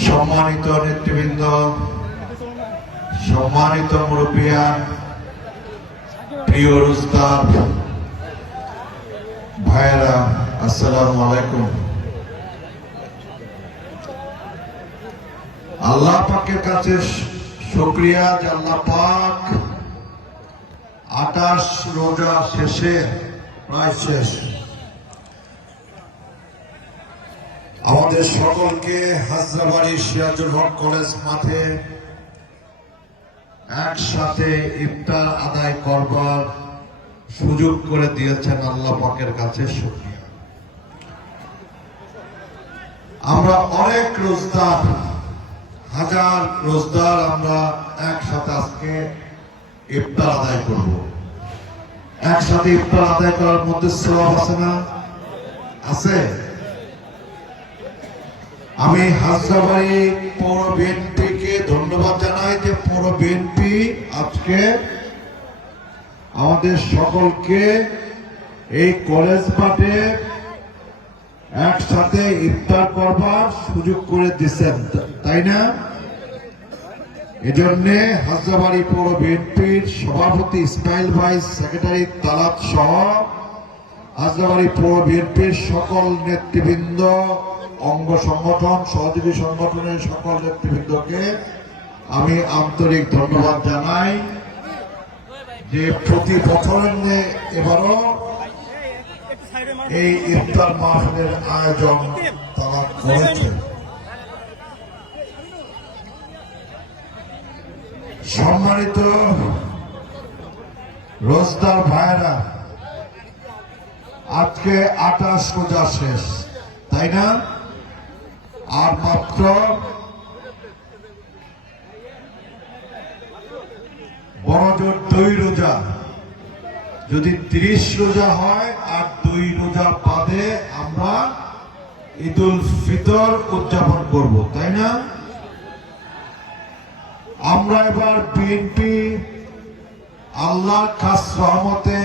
সম্মানিত নেতৃবৃন্দ, সম্মানিত মুরব্বিয়ান, প্রিয় রোজদার ভাইয়েরা, আসসালামু আলাইকুম। আল্লাহ পাকের কাছে শুকরিয়া যে আল্লাহ পাক 28 রোজা শেষে প্রায় শেষ আমাদের সকলকে হাজরাবাড়ি সিরাজুল হক কলেজ মাঠে একসাথে ইফতার আদায় করবার সুযোগ করে দিয়েছেন। আল্লাহ পাকের কাছে শুকরিয়া। আমরা অনেক রোজদার, হাজার রোজদার আমরা একসাথে আজকে ইফতার আদায় করব। একসাথে ইফতার আদায় করার মধ্যে সওয়াব আছে না? আছে। আমি হাজরাবাড়ি পৌর বিএনপিকে ধন্যবাদ জানাই যে পৌর বিএনপি আজকে আমাদের সকলকে এই কলেজ মাঠে একসাথে ইফতার করবার সুযোগ করে দিচ্ছেন, তাই না? এজন্য হাজরাবাড়ি পৌর বিএনপির সভাপতি ইসমাইল ভাই, সেক্রেটারি তালাত সহ হাজরাবাড়ি পৌর বিএনপির সকল নেতৃবৃন্দ, অঙ্গ সংগঠন, সহযোগী সংগঠনের সকল নেতৃবৃন্দকে আমি আন্তরিক ধন্যবাদ জানাই যে প্রতি বছরের এবারও এই ইফতার মাহফিলের আয়োজন তারা করেছে। সম্মানিত রোজদার ভাইরা, আজকে 28 রোজা শেষ, তাই না? আর মাত্র বড়জোর 2 রোজা, যদি 30 রোজা হয় আর 2 রোজা বাদে আমরা ঈদুল ফিতর উদযাপন করব, তাই না? আমরা এবার বিএনপি আল্লাহর খাস রহমতে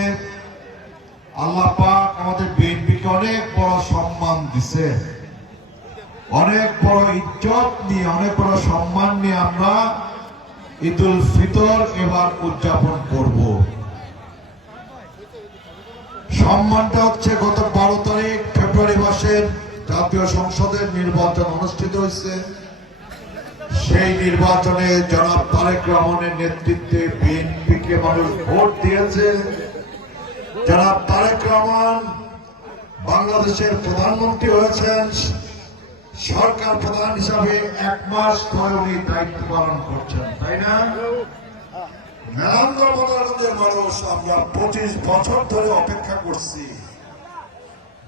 আল্লাহ পাক আমাদের বিএনপিকে অনেক বড় সম্মান দিছে, অনেক বড় ইজ্জত নিয়ে, অনেক বড় সম্মান নিয়ে আমরা ঈদুল ফিতর এবার উদযাপন করব। সম্মানটা হচ্ছে গত 12 তারিখ ফেব্রুয়ারি মাসের জাতীয় সংসদের নির্বাচন অনুষ্ঠিত হয়েছে। সেই নির্বাচনে জনাব তারেক রহমানের নেতৃত্বে বিএনপিকে মানুষ ভোট দিয়েছে। জনাব তারেক রহমান বাংলাদেশের প্রধানমন্ত্রী হয়েছেন, সরকার প্রধান হিসাবে 1 মাস ধরে উনি দায়িত্ব পালন করছেন, তাই না? মেলান্দ মদারগঞ্জের মানুষ আমরা 25 বছর ধরে অপেক্ষা করছি,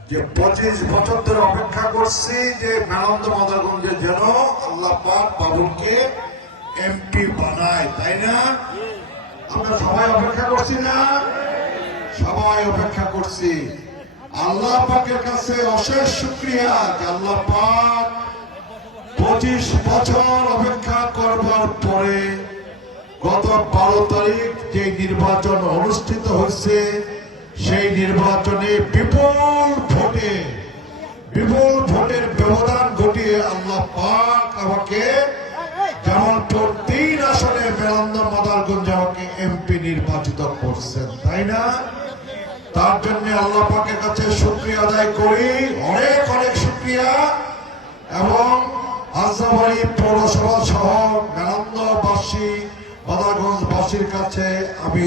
যে 25 বছর ধরে অপেক্ষা করছি যে মেলান্দ মদারগঞ্জে যেন আল্লাহ পাক বাবুকে এমপি বানায়, তাই না? আমরা সবাই অপেক্ষা করছি না? সবাই অপেক্ষা করছি। আল্লাহ পাকের কাছে অশেষ শুকরিয়া যে আল্লাহ পাক 25 বছর অপেক্ষা করবার পরে গত 12 তারিখ যে নির্বাচন অনুষ্ঠিত হয়েছে, সেই নির্বাচনে বিপুল ভোটের ব্যবধান ঘটিয়ে আল্লাহ পাক আমাকে জামালপুর 3 আসনে মেলান্দ মাদারগঞ্জ আমাকে এমপি নির্বাচিত করছেন, তাই না? তার জন্য আল্লাহ পাকের কাছে শুকরিয়া আদায় করি, অনেক অনেক শুকরিয়া। এবং হাজরাবাড়ি পৌরসভা সহ মেলান্দবাসী, মাদারগঞ্জবাসীর কাছে আমি